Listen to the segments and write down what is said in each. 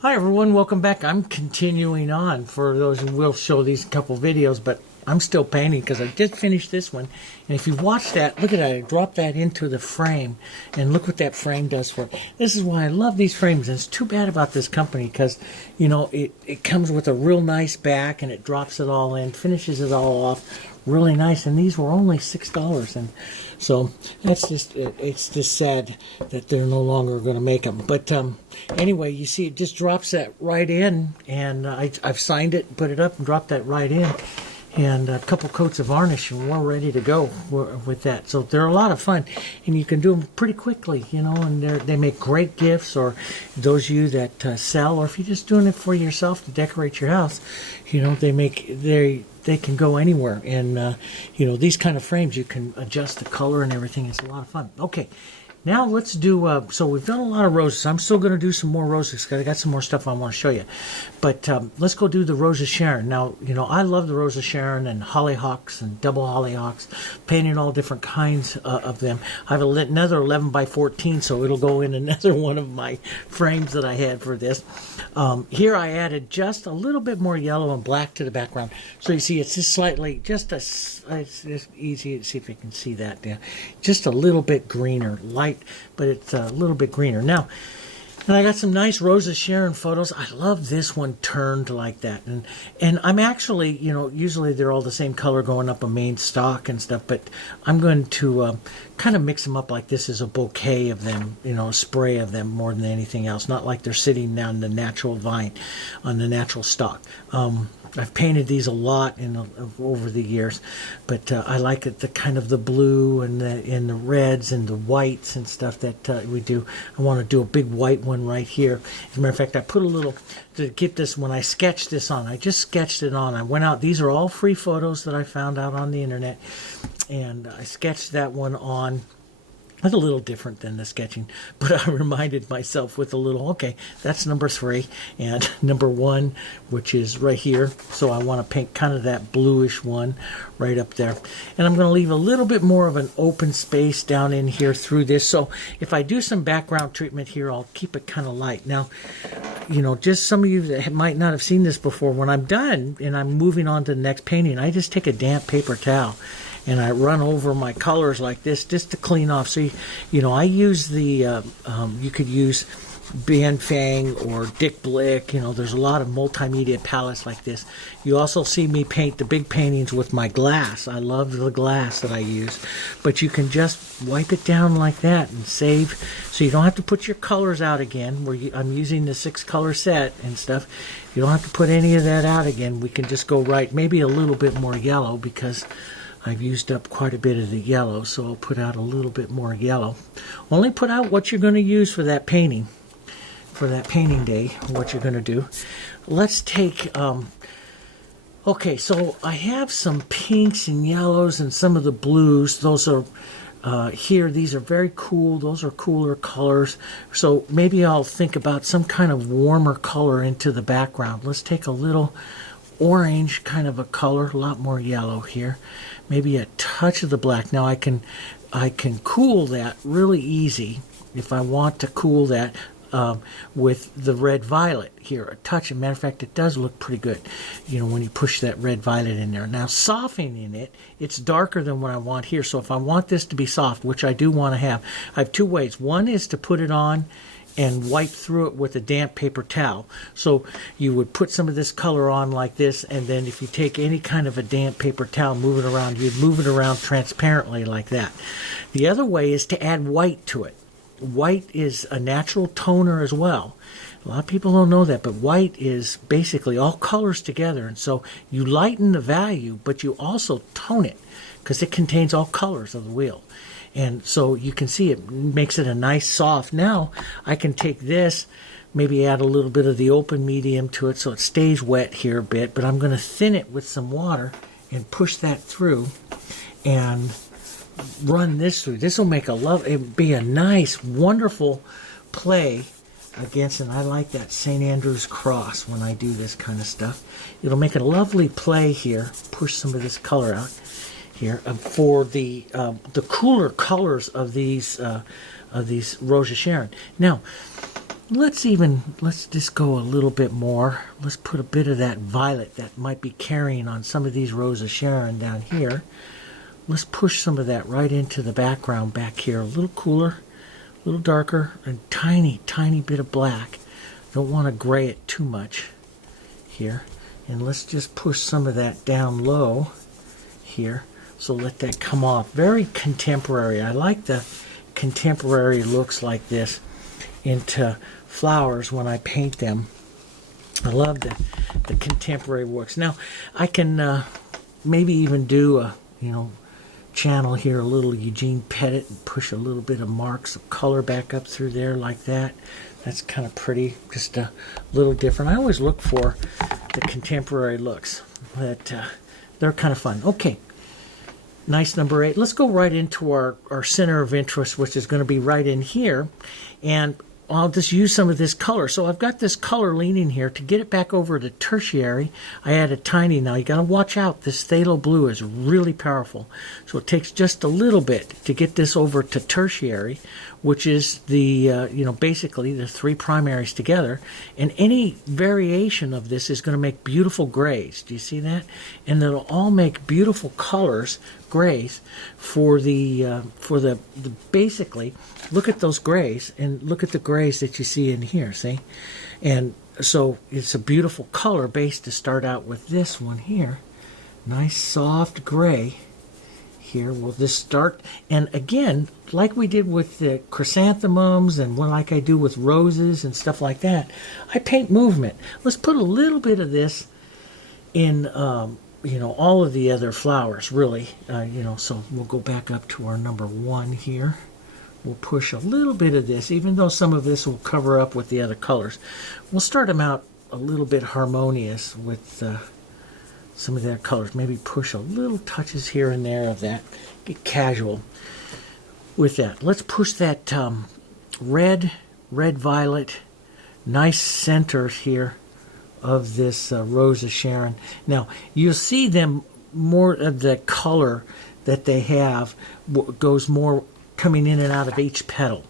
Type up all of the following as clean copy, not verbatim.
Hi everyone, welcome back. I'm continuing on. For those who will show these couple videos, but I'm still painting because I just finished this one. And if you watch that, look at that, I dropped that into the frame, and look what that frame does for it. This is why I love these frames, and it's too bad about this company because, you know, it comes with a real nice back, and it drops it all in, finishes it all off really nice, and these were only $6, and so that's just, it's just sad that they're no longer going to make them. But anyway, you see it just drops that right in, and I've signed it, put it up, and dropped that right in, and a couple coats of varnish, and we're ready to go with that. So they're a lot of fun, and you can do them pretty quickly, you know, and they make great gifts, or those of you that sell, or if you're just doing it for yourself to decorate your house, you know, they can go anywhere. And you know, these kind of frames, you can adjust the color and everything. It's a lot of fun. Okay, now let's do, so we've done a lot of roses. I'm still going to do some more roses because I got some more stuff I want to show you. But let's go do the Rose of Sharon. Now, you know, I love the Rose of Sharon and hollyhocks and double hollyhocks, painting all different kinds of them. I have another 11 by 14, so it'll go in another one of my frames that I had for this. Here I added just a little bit more yellow and black to the background. So you see it's just slightly, it's just easy to see if you can see that there. Just a little bit greener, light, but it's a little bit greener. Now, and I got some nice Rose of Sharon photos. I love this one turned like that. And I'm actually, you know, usually they're all the same color going up a main stock and stuff, but I'm going to kind of mix them up like this is a bouquet of them, you know, a spray of them more than anything else. Not like they're sitting down the natural vine on the natural stock. I've painted these a lot over the years, but I like it, the kind of the blue and the reds and the whites and stuff that we do. I want to do a big white one right here. As a matter of fact, I put a little to get this when I sketched this on. I just sketched it on. I went out. These are all free photos that I found out on the internet, and I sketched that one on. It's a little different than the sketching, but I reminded myself with a little, okay, that's number 3, and number 1, which is right here. So I want to paint kind of that bluish one right up there. And I'm going to leave a little bit more of an open space down in here through this. So if I do some background treatment here, I'll keep it kind of light. Now, you know, just some of you that might not have seen this before, when I'm done and I'm moving on to the next painting, I just take a damp paper towel and I run over my colors like this just to clean off. So, you know, I use the, you could use Ben Fang or Dick Blick. You know, there's a lot of multimedia palettes like this. You also see me paint the big paintings with my glass. I love the glass that I use. But you can just wipe it down like that and save. So you don't have to put your colors out again. I'm using the 6-color set and stuff. You don't have to put any of that out again. We can just go right, maybe a little bit more yellow because I've used up quite a bit of the yellow, so I'll put out a little bit more yellow. Only put out what you're going to use for that painting day, what you're going to do. Let's take, okay, so I have some pinks and yellows and some of the blues. Those are here. These are very cool. Those are cooler colors. So maybe I'll think about some kind of warmer color into the background. Let's take a little orange kind of a color, a lot more yellow here, maybe a touch of the black. Now I can cool that really easy if I want to cool that with the red violet here, a touch. As a matter of fact, it does look pretty good, you know, when you push that red violet in there. Now softening it, it's darker than what I want here. So if I want this to be soft, which I do want to have, I have 2 ways. One is to put it on and wipe through it with a damp paper towel. So you would put some of this color on like this, and then if you take any kind of a damp paper towel, move it around, you'd move it around transparently like that. The other way is to add white to it. White is a natural toner as well. A lot of people don't know that, but white is basically all colors together, and so you lighten the value, but you also tone it because it contains all colors of the wheel. And so you can see it makes it a nice soft. Now I can take this, maybe add a little bit of the open medium to it so it stays wet here a bit, but I'm going to thin it with some water and push that through and run this through. This will make it'll be a nice, wonderful play against, and I like that St. Andrew's cross when I do this kind of stuff. It'll make a lovely play here. Push some of this color out here for the cooler colors of these Rose of Sharon. Now, Let's just go a little bit more. Let's put a bit of that violet that might be carrying on some of these Rose of Sharon down here. Let's push some of that right into the background back here. A little cooler, a little darker, and tiny, tiny bit of black. Don't want to gray it too much here. And let's just push some of that down low here. So let that come off. Very contemporary. I like the contemporary looks like this into flowers when I paint them. I love the contemporary works. Now I can maybe even do a channel here, a little Eugene Pettit, and push a little bit of marks of color back up through there like that. That's kind of pretty, just a little different. I always look for the contemporary looks. That they're kind of fun. Okay, nice number 8. Let's go right into our center of interest, which is going to be right in here. And I'll just use some of this color. So I've got this color leaning here. To get it back over to tertiary, I add a tiny. Now you got to watch out. This phthalo blue is really powerful. So it takes just a little bit to get this over to tertiary, which is the, basically the 3 primaries together. And any variation of this is going to make beautiful grays. Do you see that? And it'll all make beautiful colors, grays, for the basically, look at those grays and look at the grays that you see in here, see? And so it's a beautiful color base to start out with this one here. Nice soft gray. Here we'll just start, and again, like we did with the chrysanthemums and like I do with roses and stuff like that, I paint movement. Let's put a little bit of this in all of the other flowers, really. So we'll go back up to our number 1 here. We'll push a little bit of this, even though some of this will cover up with the other colors. We'll start them out a little bit harmonious with some of their colors. Maybe push a little touches here and there of that. Get casual with that. Let's push that red, violet, nice centers here of this Rose of Sharon. Now you'll see them, more of the color that they have goes more coming in and out of each petal.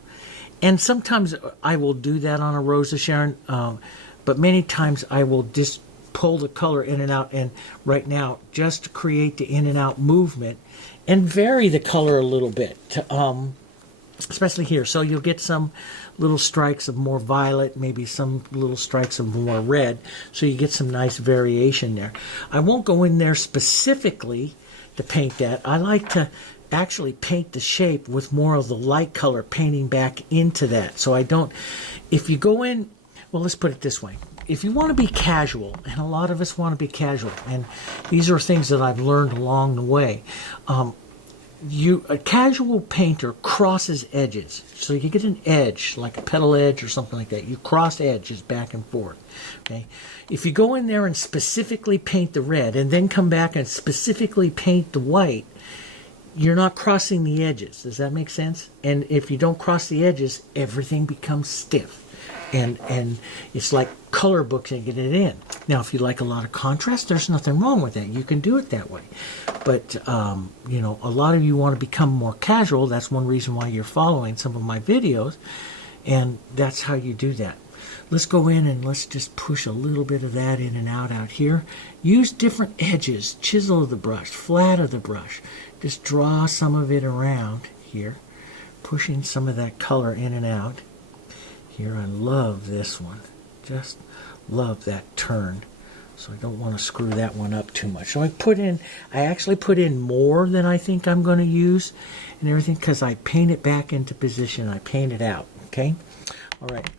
And sometimes I will do that on a Rose of Sharon, but many times I will just pull the color in and out, and right now just to create the in and out movement and vary the color a little bit, especially here. So you'll get some little strikes of more violet, maybe some little strikes of more red, so you get some nice variation there. I won't go in there specifically to paint that. I like to actually paint the shape with more of the light color painting back into that. So I don't, if you go in, well, let's put it this way. If you want to be casual, and a lot of us want to be casual, and these are things that I've learned along the way, a casual painter crosses edges. So you get an edge, like a petal edge or something like that. You cross edges back and forth. Okay. If you go in there and specifically paint the red, and then come back and specifically paint the white, you're not crossing the edges. Does that make sense? And if you don't cross the edges, everything becomes stiff. And it's like color booking it in. Now, if you like a lot of contrast, there's nothing wrong with that. You can do it that way. But, a lot of you want to become more casual. That's one reason why you're following some of my videos. And that's how you do that. Let's go in and let's just push a little bit of that in and out here. Use different edges. Chisel of the brush, flat of the brush. Just draw some of it around here. Pushing some of that color in and out. Here, I love this one. Just love that turn. So I don't want to screw that one up too much. So I actually put in more than I think I'm going to use and everything, because I paint it back into position. I paint it out. Okay? All right.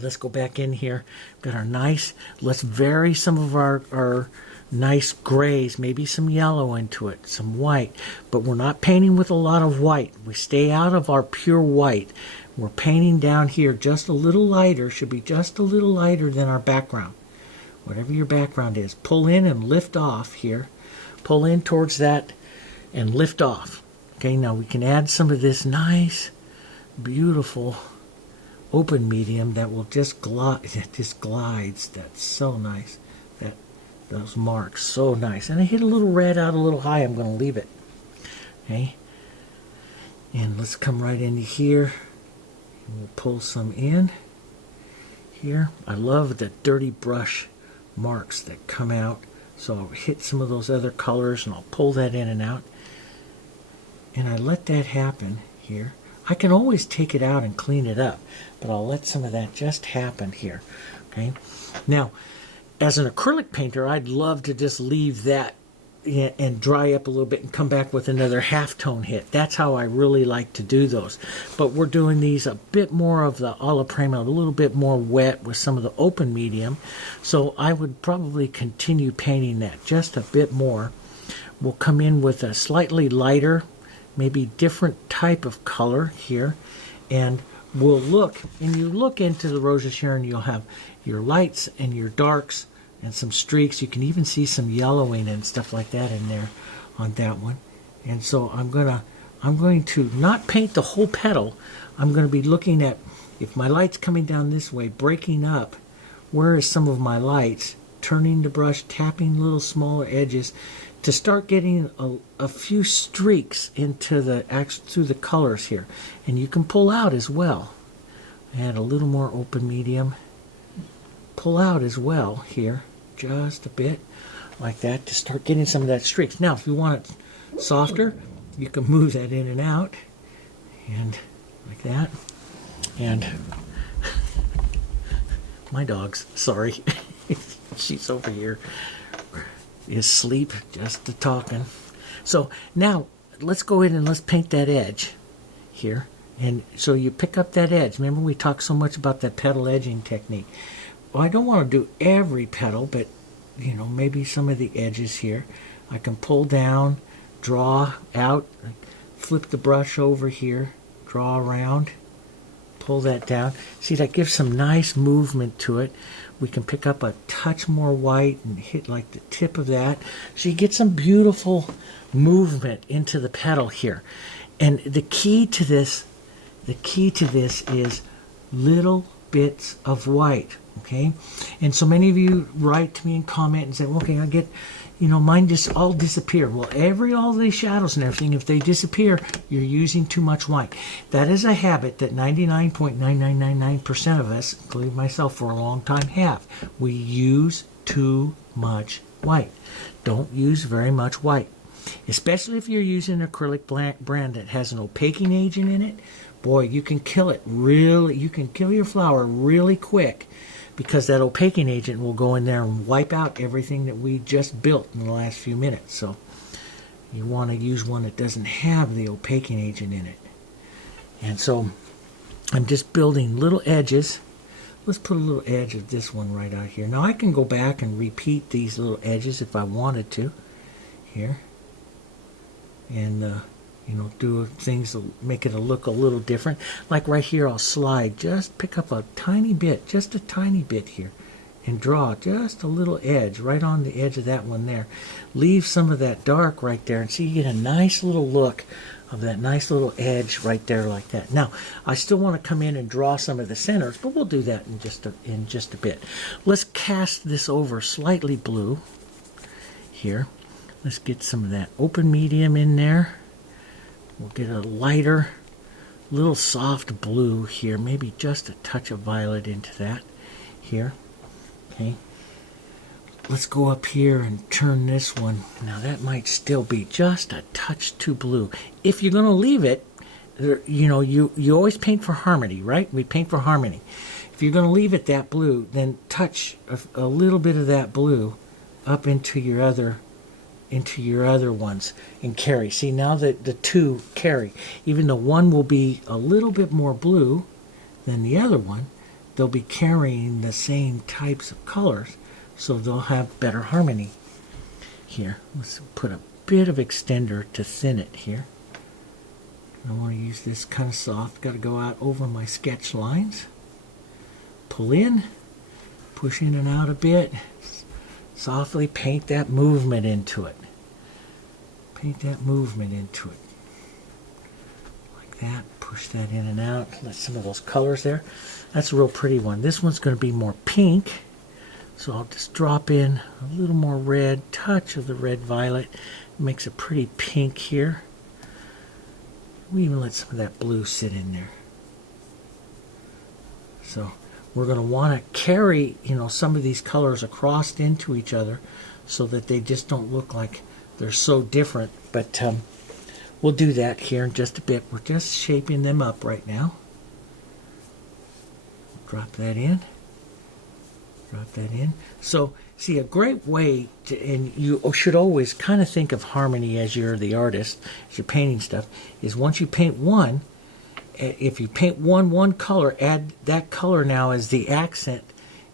Let's go back in here. We've got our nice, let's vary some of our nice grays, maybe some yellow into it, some white. But we're not painting with a lot of white. We stay out of our pure white. We're painting down here just a little lighter, should be just a little lighter than our background. Whatever your background is. Pull in and lift off here. Pull in towards that and lift off. Okay, now we can add some of this nice, beautiful open medium that will just glide. It just glides. That's so nice. Those marks, so nice. And I hit a little red out a little high. I'm going to leave it. Okay. And let's come right into here. We'll pull some in. here. I love the dirty brush marks that come out. So I'll hit some of those other colors and I'll pull that in and out. And I let that happen here. I can always take it out and clean it up, but I'll let some of that just happen here. Okay. Now, as an acrylic painter, I'd love to just leave that and dry up a little bit and come back with another halftone hit. That's how I really like to do those. But we're doing these a bit more of the alla prima, a little bit more wet with some of the open medium. So I would probably continue painting that just a bit more. We'll come in with a slightly lighter, maybe different type of color here. And we'll look, and you look into the Rose of Sharon, you'll have your lights and your darks and some streaks. You can even see some yellowing and stuff like that in there on that one. And so I'm going to not paint the whole petal. I'm going to be looking at, if my light's coming down this way, breaking up, where is some of my lights, turning the brush, tapping little smaller edges to start getting a few streaks into through the colors here. And you can pull out as well. Add a little more open medium. Pull out as well here, just a bit like that, to start getting some of that streaks. Now, if you want it softer, you can move that in and out, and like that. And my dog's, sorry, she's over here, is asleep, just a talking. So now let's go in and let's paint that edge here. And so you pick up that edge. Remember, we talked so much about that petal edging technique. Well, I don't want to do every petal, but you know, maybe some of the edges here. I can pull down, draw out, flip the brush over here, draw around, pull that down. See, that gives some nice movement to it. We can pick up a touch more white and hit like the tip of that. So you get some beautiful movement into the petal here. And the key to this is little bits of white. Okay, and so many of you write to me and comment and say, okay, I get, you know, mine just all disappear. Well, all these shadows and everything, if they disappear, you're using too much white. That is a habit that 99.9999% of us, including myself for a long time, have. We use too much white. Don't use very much white, especially if you're using an acrylic brand that has an opaquing agent in it. Boy, you can kill it really. You can kill your flower really quick, because that opaquing agent will go in there and wipe out everything that we just built in the last few minutes. So you want to use one that doesn't have the opaquing agent in it. And so I'm just building little edges. Let's put a little edge of this one right out here. Now I can go back and repeat these little edges if I wanted to here. And you know, do things to make it look a little different. Like right here, I'll slide, just pick up a tiny bit, just a tiny bit here, and draw just a little edge right on the edge of that one there. Leave some of that dark right there, and see, you get a nice little look of that nice little edge right there like that. Now, I still want to come in and draw some of the centers, but we'll do that in just a bit. Let's cast this over slightly blue here. Let's get some of that open medium in there. We'll get a lighter, little soft blue here, maybe just a touch of violet into that here. Okay. Let's go up here and turn this one. Now that might still be just a touch too blue. If you're going to leave it, you know, you always paint for harmony, right? We paint for harmony. If you're going to leave it that blue, then touch a little bit of that blue up into your other ones and carry. See, now that the two carry, even though one will be a little bit more blue than the other one, they'll be carrying the same types of colors, so they'll have better harmony here. Let's put a bit of extender to thin it here. I want to use this kind of soft. Got to go out over my sketch lines. Pull in, push in and out a bit. Softly paint that movement into it. Paint that movement into it. Like that. Push that in and out. Let some of those colors there. That's a real pretty one. This one's going to be more pink. So I'll just drop in a little more red, touch of the red violet. It makes a pretty pink here. We even let some of that blue sit in there. So we're going to want to carry, you know, some of these colors across into each other so that they just don't look like they're so different. But we'll do that here in just a bit. We're just shaping them up right now. Drop that in. Drop that in. So, see, a great way to, and you should always kind of think of harmony as you're the artist, as you're painting stuff, is once you paint one, if you paint one color, add that color now as the accent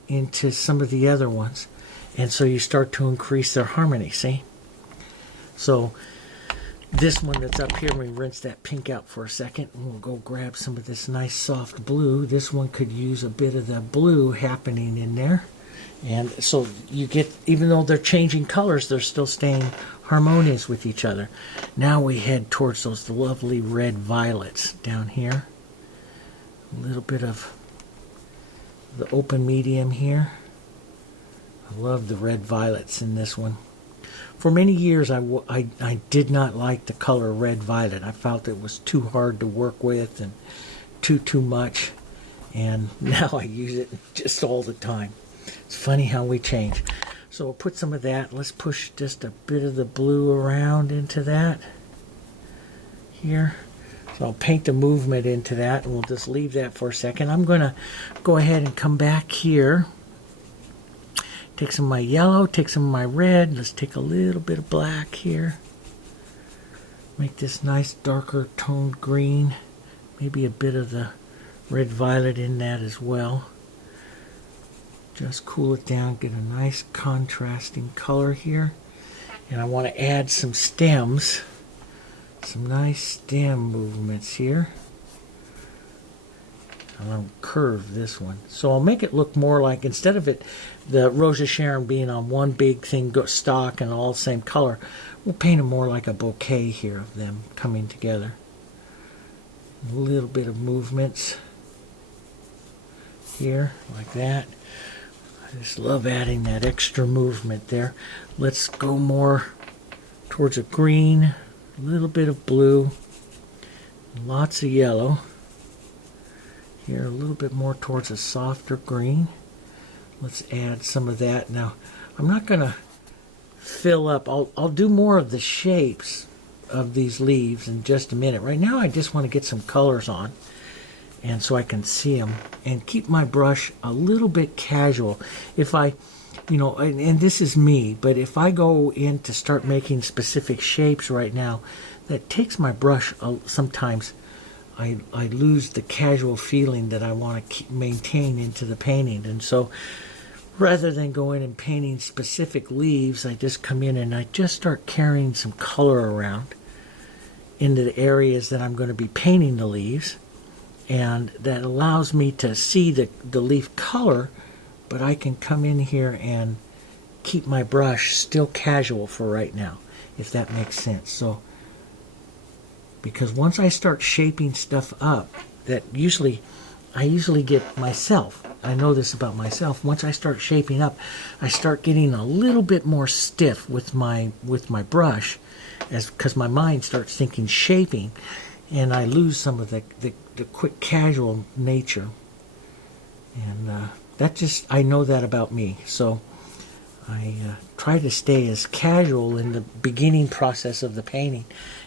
into some of the other ones. And so you start to increase their harmony, see? So this one that's up here, we rinse that pink out for a second, and we'll go grab some of this nice soft blue. This one could use a bit of the blue happening in there. And so you get, even though they're changing colors, they're still staying harmonious with each other. Now we head towards those lovely red violets down here. A little bit of the open medium here. I love the red violets in this one. For many years, I did not like the color red violet. I felt it was too hard to work with and too much. And now I use it just all the time. It's funny how we change. So we'll put some of that. Let's push just a bit of the blue around into that here. So I'll paint the movement into that, and we'll just leave that for a second. I'm going to go ahead and come back here. Take some of my yellow, take some of my red. Let's take a little bit of black here. Make this nice darker toned green. Maybe a bit of the red violet in that as well. Just cool it down, get a nice contrasting color here. And I want to add some stems. Some nice stem movements here. I'm going to curve this one. So I'll make it look more like, instead of it, the Rose of Sharon being on one big thing, stock and all the same color, we'll paint them more like a bouquet here of them coming together. A little bit of movements here, like that. I just love adding that extra movement there. Let's go more towards a green, a little bit of blue, lots of yellow. Here a little bit more towards a softer green. Let's add some of that. Now, I'm not going to fill up. I'll do more of the shapes of these leaves in just a minute. Right now I just want to get some colors on, and so I can see them, and keep my brush a little bit casual. If I, you know, and this is me, but if I go in to start making specific shapes right now, that takes my brush sometimes. I lose the casual feeling that I want to maintain into the painting. And so rather than going and painting specific leaves, I just come in and I just start carrying some color around into the areas that I'm going to be painting the leaves. And that allows me to see the leaf color, but I can come in here and keep my brush still casual for right now, if that makes sense. So, because once I start shaping stuff up, that I usually get myself, I know this about myself, once I start shaping up, I start getting a little bit more stiff with my brush, because my mind starts thinking shaping, and I lose some of the quick casual nature. And I know that about me. So I try to stay as casual in the beginning process of the painting,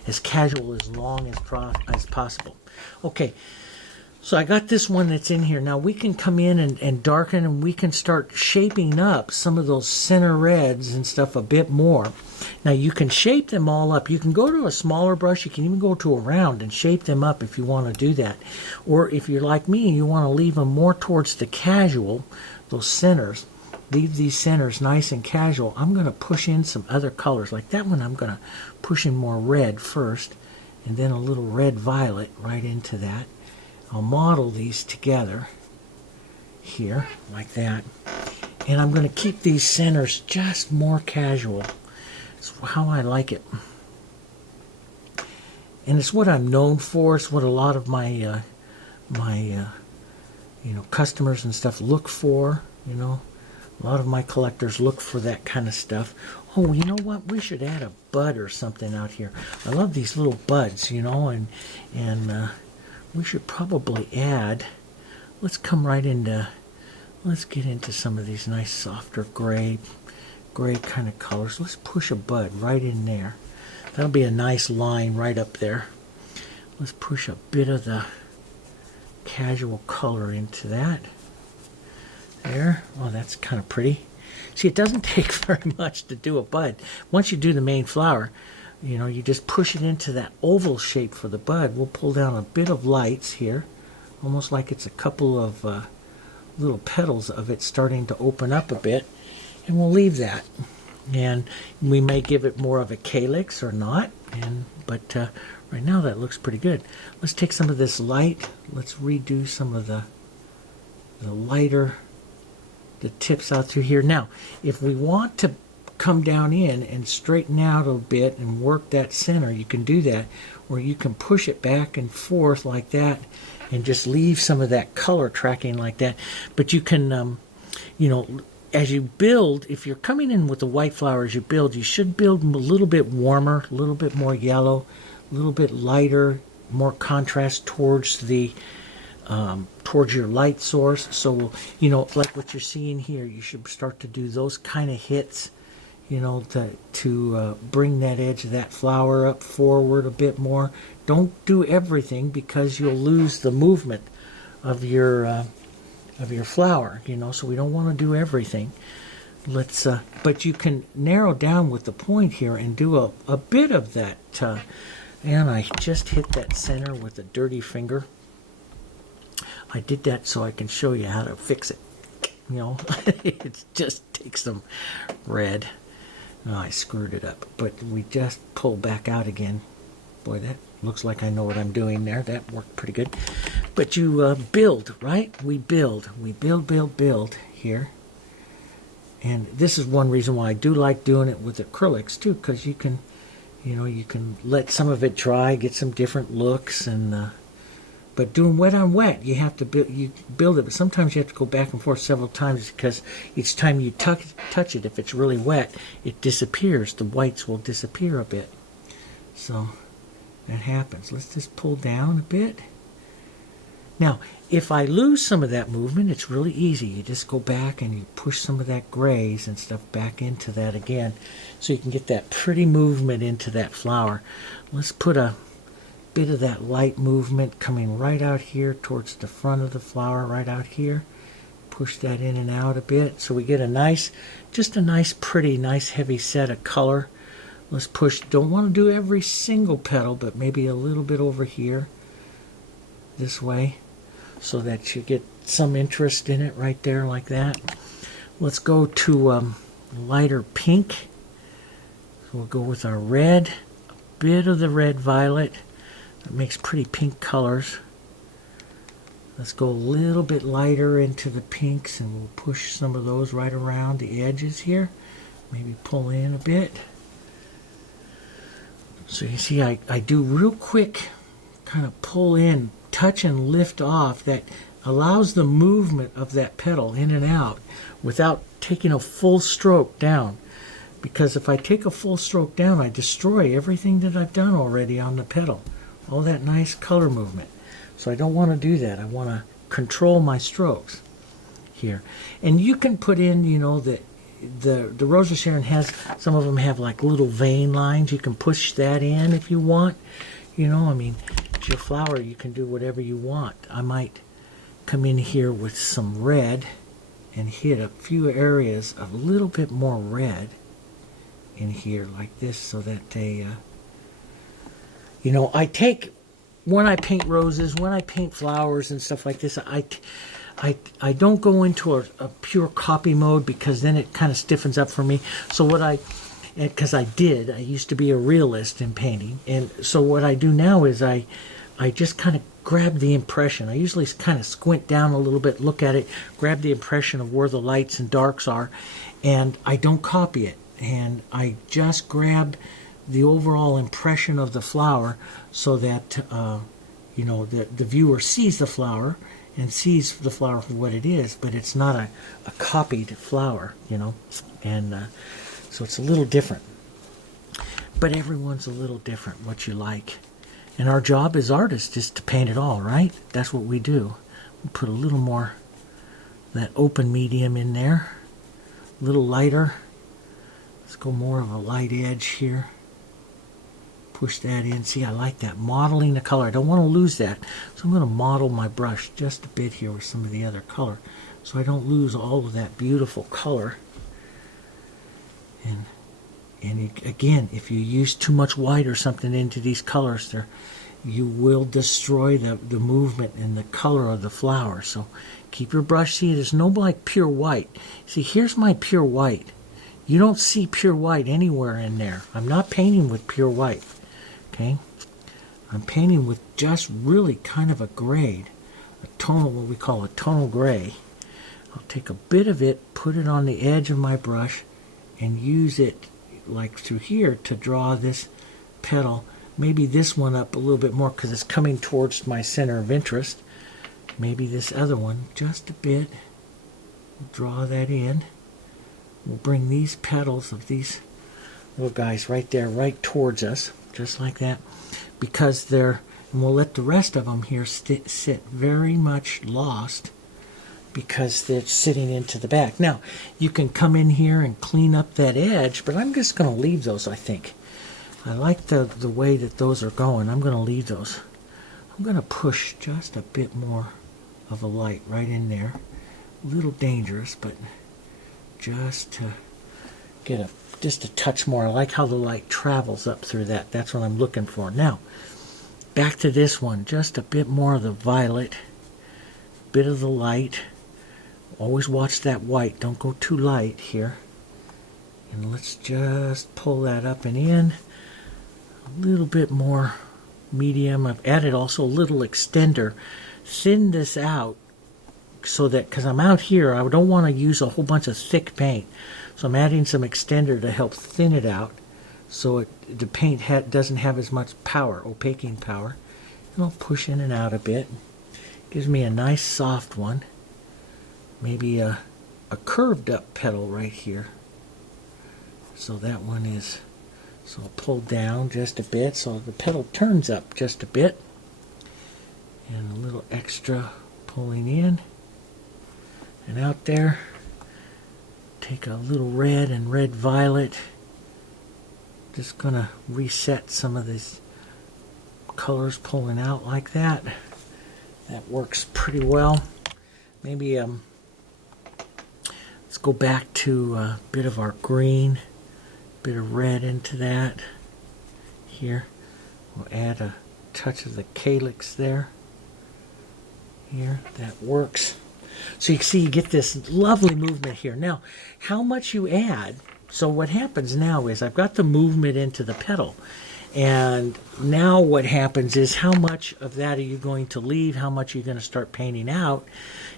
as casual as long as possible. Okay, so I got this one that's in here. Now we can come in and darken, and we can start shaping up some of those center reds and stuff a bit more. Now you can shape them all up. You can go to a smaller brush. You can even go to a round and shape them up if you want to do that. Or if you're like me and you want to leave them more towards the casual, those centers, leave these centers nice and casual, I'm going to push in some other colors. Like that one, I'm going to push in more red first, and then a little red violet right into that. I'll model these together here, like that. And I'm going to keep these centers just more casual. It's how I like it. And it's what I'm known for. It's what a lot of my customers and stuff look for, you know. A lot of my collectors look for that kind of stuff. Oh, you know what? We should add a bud or something out here. I love these little buds, you know, and we should probably add, let's come right into Let's get into some of these nice softer gray kind of colors. Let's push a bud right in there. That'll be a nice line right up there. Let's push a bit of the casual color into that. There. Oh, that's kind of pretty. See, it doesn't take very much to do a bud. Once you do the main flower, you know, you just push it into that oval shape for the bud. We'll pull down a bit of lights here, almost like it's a couple of little petals of it starting to open up a bit, and we'll leave that. And we may give it more of a calyx or not, but right now that looks pretty good. Let's take some of this light. Let's redo some of the lighter, the tips out through here. Now, if we want to come down in and straighten out a bit and work that center, you can do that, or you can push it back and forth like that and just leave some of that color tracking like that. But you can, you know, as you build, if you're coming in with the white flower as you build, you should build a little bit warmer, a little bit more yellow, a little bit lighter, more contrast towards the towards your light source. So, you know, like what you're seeing here, you should start to do those kind of hits, you know, to bring that edge of that flower up forward a bit more. Don't do everything because you'll lose the movement of your flower, you know, so we don't want to do everything. Let's but you can narrow down with the point here and do a bit of that, and I just hit that center with a dirty finger. I did that so I can show you how to fix it, you know. It just takes some red. Oh, I screwed it up, but we just pull back out again. Boy, that looks like I know what I'm doing there. That worked pretty good. But you build, right? We build here. And this is one reason why I do like doing it with acrylics too, because you can, you know, you can let some of it dry, get some different looks, and but doing wet on wet, you have to build it. But sometimes you have to go back and forth several times because each time you touch it, if it's really wet, it disappears. The whites will disappear a bit. So that happens. Let's just pull down a bit. Now, if I lose some of that movement, it's really easy. You just go back and you push some of that grays and stuff back into that again, so you can get that pretty movement into that flower. Let's put a bit of that light movement coming right out here towards the front of the flower, right out here. Push that in and out a bit so we get a nice, just a nice, pretty, nice heavy set of color. Let's push. Don't want to do every single petal, but maybe a little bit over here, this way, so that you get some interest in it right there like that. Let's go to lighter pink. So we'll go with our red, a bit of the red violet. That makes pretty pink colors. Let's go a little bit lighter into the pinks, and we'll push some of those right around the edges here. Maybe pull in a bit. So you see I do real quick, kind of pull in, touch and lift off. That allows the movement of that petal in and out without taking a full stroke down. Because if I take a full stroke down, I destroy everything that I've done already on the petal. All that nice color movement. So I don't want to do that. I want to control my strokes here. And you can put in, you know, the Rose of Sharon has, some of them have like little vein lines. You can push that in if you want. You know, I mean, it's your flower. You can do whatever you want. I might come in here with some red and hit a few areas of a little bit more red in here like this, so that they, you know, I take, when I paint roses, when I paint flowers and stuff like this, I don't go into a pure copy mode, because then it kind of stiffens up for me. So what because I used to be a realist in painting, and so what I do now is I just kind of grab the impression. I usually kind of squint down a little bit, look at it, grab the impression of where the lights and darks are, and I don't copy it. And I just grab the overall impression of the flower, so that you know, the viewer sees the flower and sees the flower for what it is, but it's not a copied flower, you know. And so it's a little different. But everyone's a little different, what you like. And our job as artists is to paint it all, right? That's what we do. We put a little more that open medium in there. A little lighter. Let's go more of a light edge here. Push that in. See, I like that. Modeling the color. I don't want to lose that. So I'm going to model my brush just a bit here with some of the other color, so I don't lose all of that beautiful color. And again, if you use too much white or something into these colors, you will destroy the movement and the color of the flower. So keep your brush. See, there's no like pure white. See, here's my pure white. You don't see pure white anywhere in there. I'm not painting with pure white. Okay? I'm painting with just really kind of a grade. A tonal, what we call a tonal gray. I'll take a bit of it, put it on the edge of my brush, and use it like through here to draw this petal. Maybe this one up a little bit more because it's coming towards my center of interest. Maybe this other one just a bit. Draw that in. We'll bring these petals of these little guys right there, right towards us, just like that, because they're, and we'll let the rest of them here sit very much lost because they're sitting into the back. Now, you can come in here and clean up that edge, but I'm just going to leave those, I think. I like the way that those are going. I'm going to leave those. I'm going to push just a bit more of a light right in there. A little dangerous, but just to get just a touch more. I like how the light travels up through that. That's what I'm looking for. Now, back to this one. Just a bit more of the violet, bit of the light. Always watch that white. Don't go too light here. And let's just pull that up and in. A little bit more medium. I've added also a little extender. Thin this out so that, because I'm out here, I don't want to use a whole bunch of thick paint. So I'm adding some extender to help thin it out so the paint doesn't have as much power, opaquing power. And I'll push in and out a bit. Gives me a nice soft one. Maybe a curved up petal right here. So that one is, so I'll pull down just a bit so the petal turns up just a bit. And a little extra pulling in and out there. Take a little red and red violet. Just gonna reset some of these colors pulling out like that. That works pretty well. Maybe let's go back to a bit of our green, bit of red into that. Here, we'll add a touch of the calyx there. Here, that works. So you can see you get this lovely movement here. Now, how much you add, so what happens now is I've got the movement into the petal. And now what happens is how much of that are you going to leave, how much are you going to start painting out.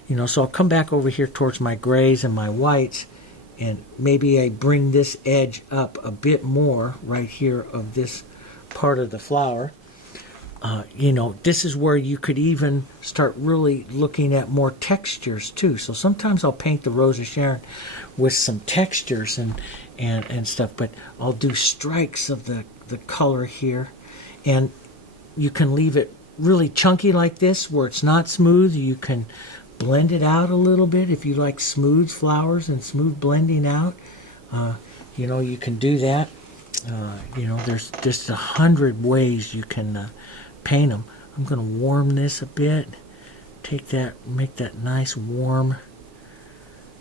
You know, so I'll come back over here towards my grays and my whites, and maybe I bring this edge up a bit more right here of this part of the flower. You know, this is where you could even start really looking at more textures too. So sometimes I'll paint the Rose of Sharon with some textures and stuff, but I'll do strikes of the color here. And you can leave it really chunky like this where it's not smooth. You can blend it out a little bit if you like smooth flowers and smooth blending out. You know, you can do that. You know, there's just 100 ways you can paint them. I'm going to warm this a bit. Take that, make that nice warm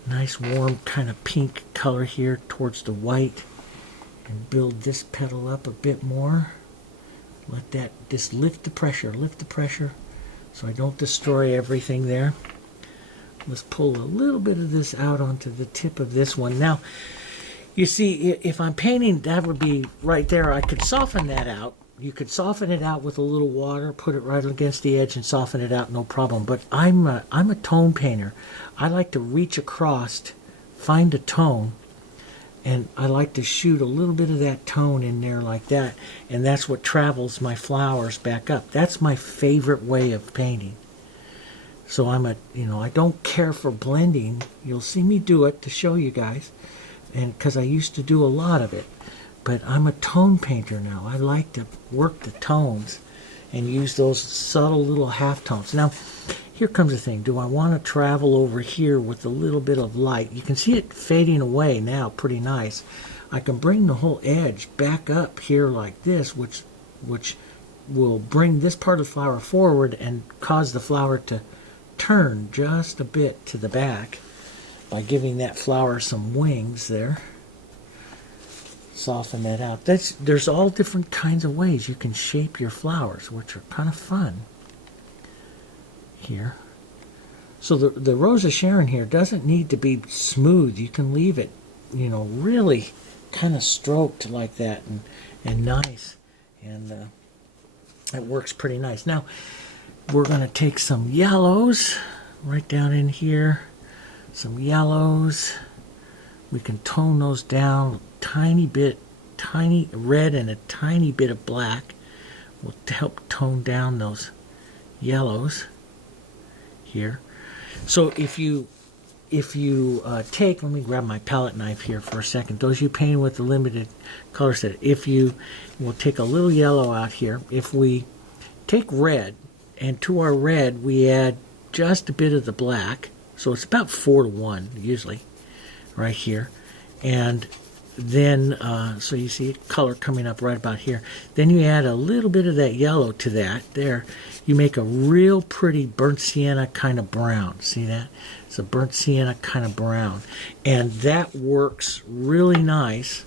kind of pink color here towards the white, and build this petal up a bit more. Let that just lift the pressure so I don't destroy everything there. Let's pull a little bit of this out onto the tip of this one. Now, you see, if I'm painting, that would be right there. I could soften that out. You could soften it out with a little water, put it right against the edge and soften it out, no problem. But I'm a tone painter. I like to reach across, find a tone, and I like to shoot a little bit of that tone in there like that, and that's what travels my flowers back up. That's my favorite way of painting. So I don't care for blending. You'll see me do it to show you guys, and because I used to do a lot of it. But I'm a tone painter now. I like to work the tones and use those subtle little halftones. Now, here comes the thing. Do I want to travel over here with a little bit of light? You can see it fading away now pretty nice. I can bring the whole edge back up here like this, which will bring this part of the flower forward and cause the flower to turn just a bit to the back by giving that flower some wings there. Soften that out. There's all different kinds of ways you can shape your flowers, which are kind of fun here. So the Rose of Sharon here doesn't need to be smooth. You can leave it, you know, really kind of stroked like that and nice, and it works pretty nice. Now we're going to take some yellows right down in here, some yellows. We can tone those down a tiny bit, tiny red and a tiny bit of black will help tone down those yellows here. So if you take, let me grab my palette knife here for a second. Those you paint with the limited color set, if you will take a little yellow out here, if we take red, and to our red we add just a bit of the black, so it's about 4-to-1 usually right here, and then so you see color coming up right about here. Then you add a little bit of that yellow to that there. You make a real pretty burnt sienna kind of brown. See that? It's a burnt sienna kind of brown, and that works really nice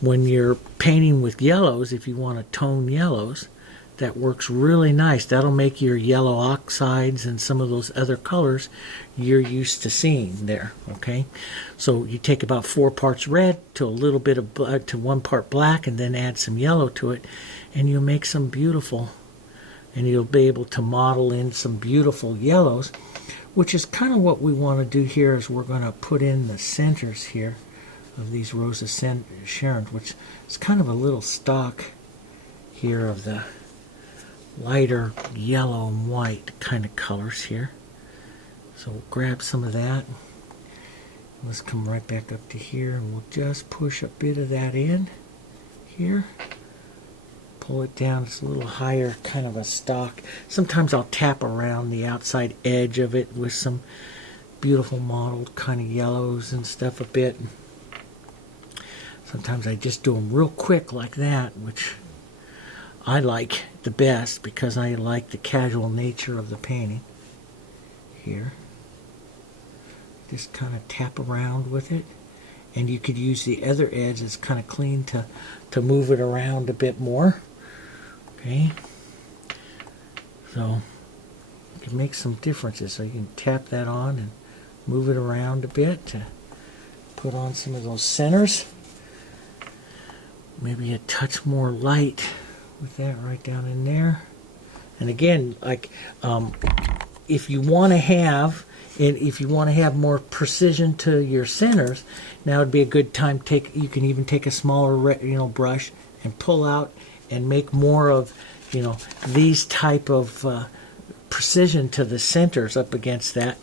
when you're painting with yellows. If you want to tone yellows, that works really nice. That'll make your yellow oxides and some of those other colors you're used to seeing there. Okay, so you take about 4 parts red to a little bit of to 1 part black, and then add some yellow to it, and you'll make some beautiful, and you'll be able to model in some beautiful yellows, which is kind of what we want to do here. Is we're going to put in the centers here of these Rose of Sharon, which is kind of a little stock here of the lighter yellow and white kind of colors here. So we'll grab some of that. Let's come right back up to here, and we'll just push a bit of that in here. Pull it down. It's a little higher, kind of a stock. Sometimes I'll tap around the outside edge of it with some beautiful mottled kind of yellows and stuff a bit. Sometimes I just do them real quick like that, which I like the best because I like the casual nature of the painting here. Just kind of tap around with it, and you could use the other edge that's kind of clean to move it around a bit more. Okay, so you can make some differences. So you can tap that on and move it around a bit to put on some of those centers. Maybe a touch more light with that right down in there. And again, like if you want to have, and if you want to have more precision to your centers, now would be a good time. You can even take a smaller, brush and pull out and make more of, these type of precision to the centers up against that.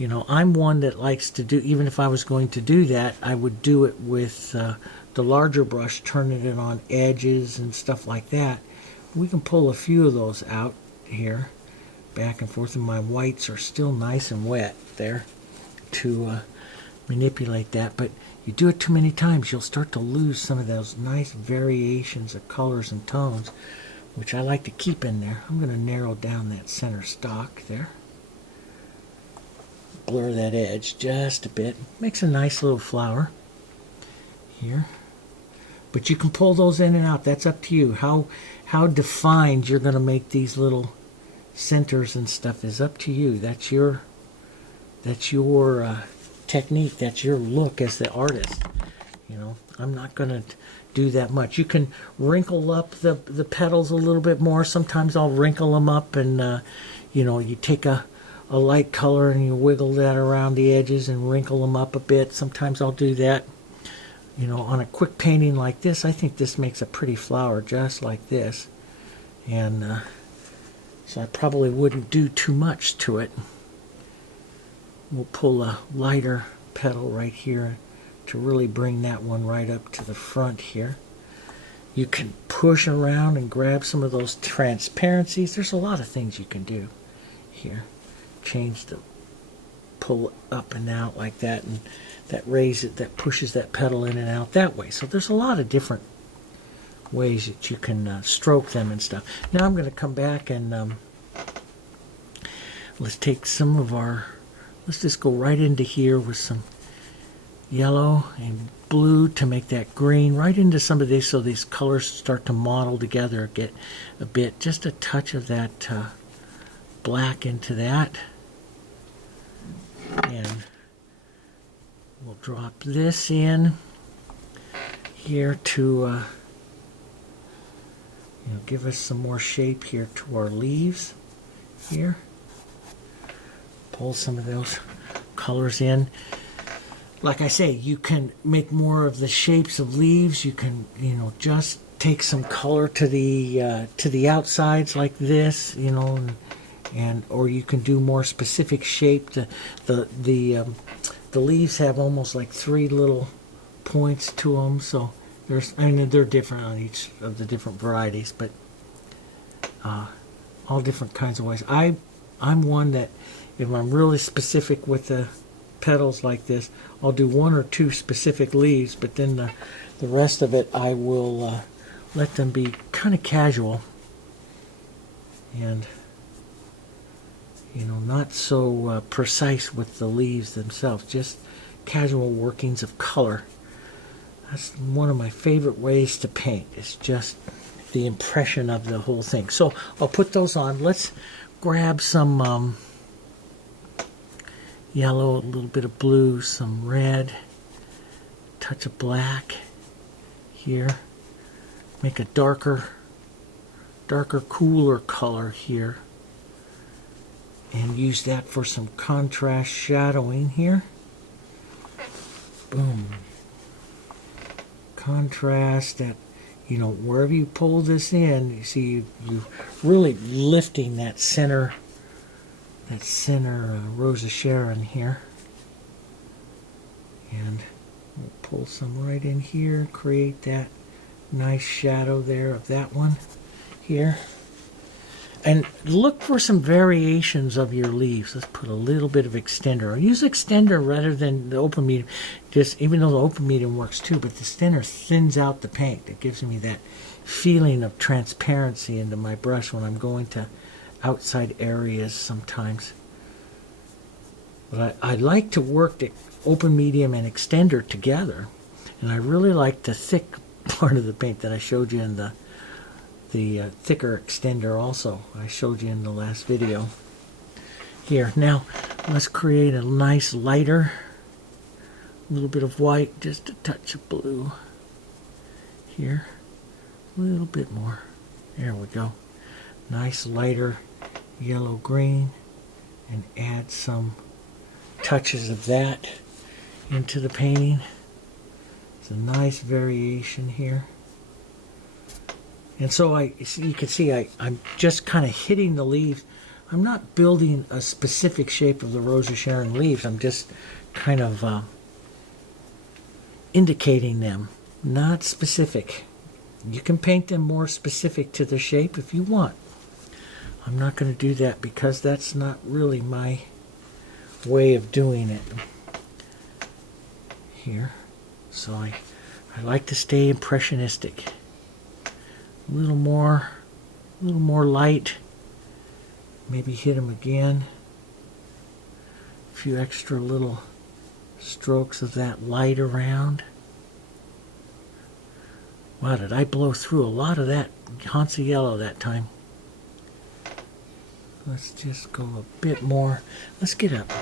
I'm one that likes to do, even if I was going to do that, I would do it with the larger brush, turning it on edges and stuff like that. We can pull a few of those out here, back and forth, and my whites are still nice and wet there to manipulate that. But you do it too many times, you'll start to lose some of those nice variations of colors and tones, which I like to keep in there. I'm going to narrow down that center stock there. Blur that edge just a bit. Makes a nice little flower here. But you can pull those in and out. That's up to you. How defined you're going to make these little centers and stuff is up to you. That's your technique. That's your look as the artist. I'm not going to do that much. You can wrinkle up the petals a little bit more. Sometimes I'll wrinkle them up, and you take a light color and you wiggle that around the edges and wrinkle them up a bit. Sometimes I'll do that. On a quick painting like this, I think this makes a pretty flower just like this. And so I probably wouldn't do too much to it. We'll pull a lighter petal right here to really bring that one right up to the front here. You can push around and grab some of those transparencies. There's a lot of things you can do here. Change the pull up and out like that, and that raises it, that pushes that petal in and out that way. So there's a lot of different ways that you can stroke them and stuff. Now I'm going to come back and let's take some of our, let's just go right into here with some yellow and blue to make that green, right into some of these so these colors start to model together, get a bit, just a touch of that black into that. And we'll drop this in here to give us some more shape here to our leaves here. Pull some of those colors in. Like I say, you can make more of the shapes of leaves. You can, just take some color to the outsides like this, and or you can do more specific shape. The leaves have almost like 3 little points to them, so they're different on each of the different varieties, but all different kinds of ways. I'm one that if I'm really specific with the petals like this, I'll do 1 or 2 specific leaves, but then the rest of it I will let them be kind of casual and not so precise with the leaves themselves, just casual workings of color. That's one of my favorite ways to paint. It's just the impression of the whole thing. So I'll put those on. Let's grab some yellow, a little bit of blue, some red, touch of black here. Make a darker, cooler color here. And use that for some contrast shadowing here. Boom. Contrast that, wherever you pull this in, you see you really lifting that center Rose of Sharon here. And we'll pull some right in here, create that nice shadow there of that one here. And look for some variations of your leaves. Let's put a little bit of extender. I'll use extender rather than the open medium, just even though the open medium works too, but the extender thins out the paint. It gives me that feeling of transparency into my brush when I'm going to outside areas sometimes. But I like to work the open medium and extender together, and I really like the thick part of the paint that I showed you in the thicker extender also. I showed you in the last video. Here, now let's create a nice lighter, a little bit of white, just a touch of blue here, a little bit more. There we go. Nice lighter yellow green, and add some touches of that into the painting. It's a nice variation here. And so you can see I'm just kind of hitting the leaves. I'm not building a specific shape of the Rose of Sharon leaves. I'm just kind of indicating them, not specific. You can paint them more specific to the shape if you want. I'm not going to do that because that's not really my way of doing it here. So I like to stay impressionistic. A little more light. Maybe hit them again. A few extra little strokes of that light around. Wow, did I blow through a lot of that Hansa yellow that time? Let's just go a bit more. Let's get up.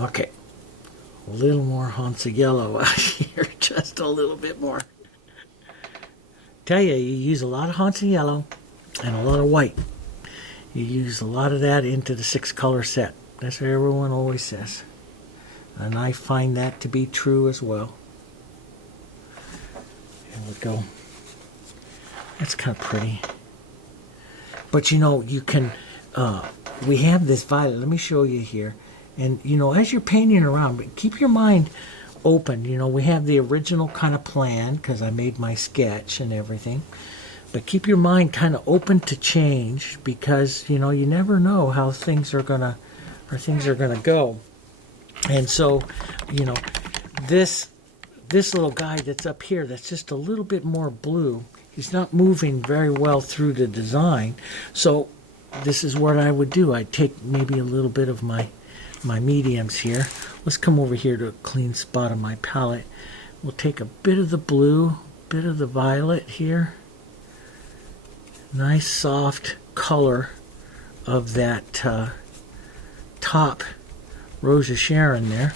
Okay. A little more Hansa yellow out here. Just a little bit more. Tell you use a lot of Hansa yellow and a lot of white. You use a lot of that into the 6-color set. That's what everyone always says. And I find that to be true as well. There we go. That's kind of pretty. But you can, we have this violet. Let me show you here. And as you're painting around, keep your mind open. You know, we have the original kind of plan because I made my sketch and everything. But keep your mind kind of open to change because, you know, you never know how things are gonna go. And so, you know, this little guy that's up here that's just a little bit more blue, he's not moving very well through the design. So this is what I would do. I'd take maybe a little bit of my mediums here. Let's come over here to a clean spot of my palette. We'll take a bit of the blue, bit of the violet here. Nice soft color of that top Rose of Sharon there.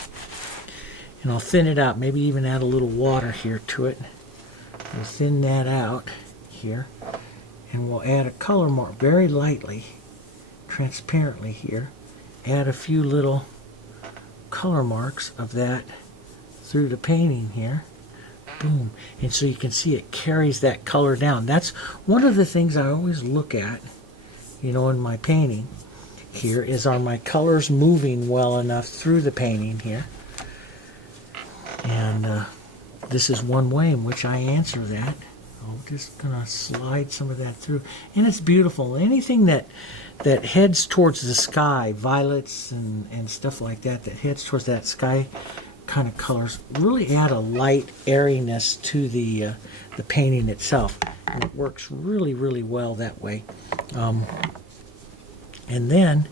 And I'll thin it out, maybe even add a little water here to it. We'll thin that out here. And we'll add a color mark very lightly, transparently here. Add a few little color marks of that through the painting here. Boom. And so you can see it carries that color down. That's one of the things I always look at, you know, in my painting here is, are my colors moving well enough through the painting here? And this is one way in which I answer that. I'm just going to slide some of that through. And it's beautiful. Anything that heads towards the sky, violets and stuff like that, that heads towards that sky kind of colors, really add a light airiness to the painting itself. And it works really, really well that way. And then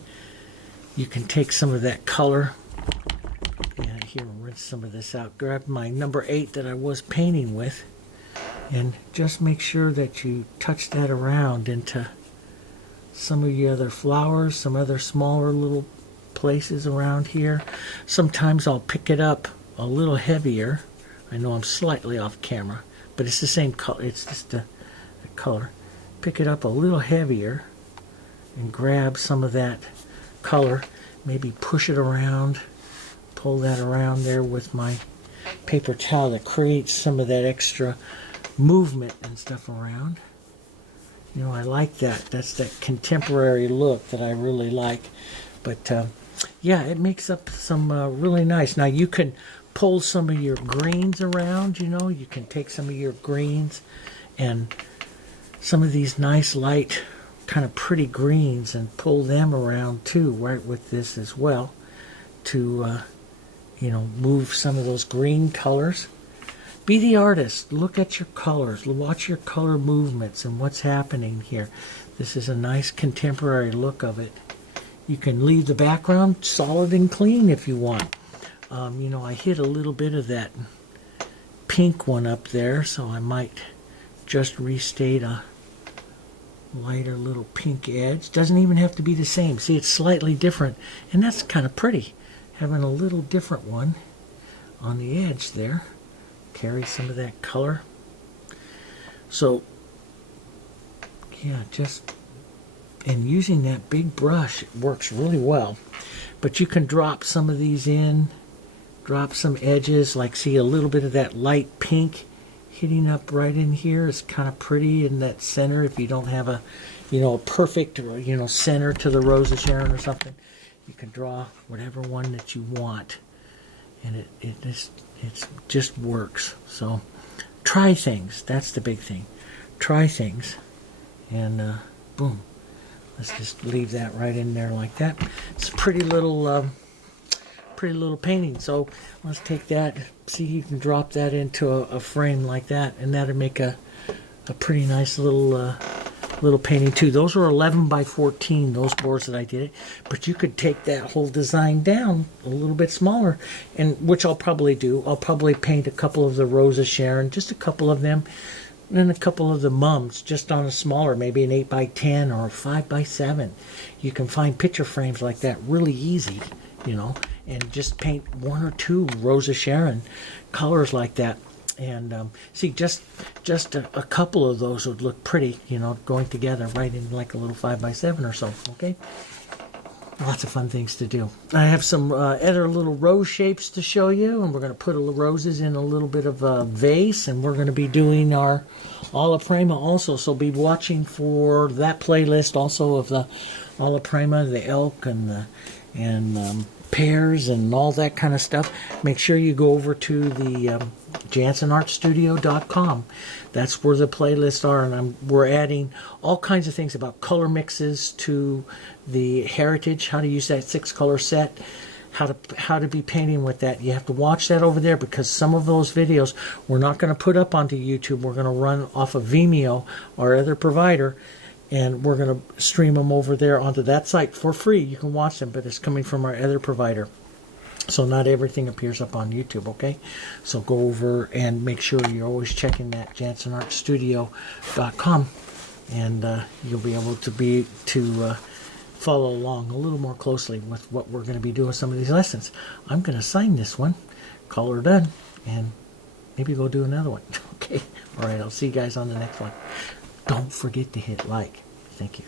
you can take some of that color, and here, rinse some of this out. Grab my number 8 that I was painting with, and just make sure that you touch that around into some of the other flowers, some other smaller little places around here. Sometimes I'll pick it up a little heavier. I know I'm slightly off camera, but it's the same color. It's just the color. Pick it up a little heavier and grab some of that color. Maybe push it around, pull that around there with my paper towel that creates some of that extra movement and stuff around. You know, I like that. That's that contemporary look that I really like. But yeah, it makes up some really nice. Now you can pull some of your greens around, you know. You can take some of your greens and some of these nice light kind of pretty greens and pull them around too, right with this as well, to you know, move some of those green colors. Be the artist. Look at your colors. Watch your color movements and what's happening here. This is a nice contemporary look of it. You can leave the background solid and clean if you want. You know, I hit a little bit of that pink one up there, so I might just restate a lighter little pink edge. Doesn't even have to be the same. See, it's slightly different, and that's kind of pretty. Having a little different one on the edge there. Carry some of that color. So, yeah, just, and using that big brush, it works really well. But you can drop some of these in, drop some edges, like see a little bit of that light pink hitting up right in here. It's kind of pretty in that center. If you don't have a, you know, a perfect, you know, center to the Rose of Sharon or something, you can draw whatever one that you want, and it just works. So try things. That's the big thing. Try things, and boom. Let's just leave that right in there like that. It's a pretty little painting. So let's take that. See, you can drop that into a frame like that, and that'll make a pretty nice little painting too. Those are 11 by 14, those boards that I did. But you could take that whole design down a little bit smaller, and which I'll probably do. I'll probably paint a couple of the Rose of Sharon, just a couple of them, and a couple of the mums, just on a smaller, maybe an 8 by 10 or a 5 by 7. You can find picture frames like that really easy, you know, and just paint 1 or 2 Rose of Sharon colors like that. And see, just a couple of those would look pretty, you know, going together right in like a little 5 by 7 or so, okay? Lots of fun things to do. I have some other little rose shapes to show you, and we're going to put roses in a little bit of a vase, and we're going to be doing our alla prima also, so be watching for that playlist also of the alla prima, the elk, and pears and all that kind of stuff, make sure you go over to the JansonArtStudio.com. That's where the playlists are, and we're adding all kinds of things about color mixes to the heritage, how to use that 6-color set, how to be painting with that. You have to watch that over there, because some of those videos we're not going to put up onto YouTube. We're going to run off of Vimeo, our other provider, and we're going to stream them over there onto that site for free. You can watch them, but it's coming from our other provider. So not everything appears up on YouTube, okay? So go over and make sure you're always checking that JansonArtStudio.com, and you'll be able to follow along a little more closely with what we're going to be doing some of these lessons. I'm going to sign this one, call her done, and maybe go do another one. Okay? All right, I'll see you guys on the next one. Don't forget to hit like. Thank you.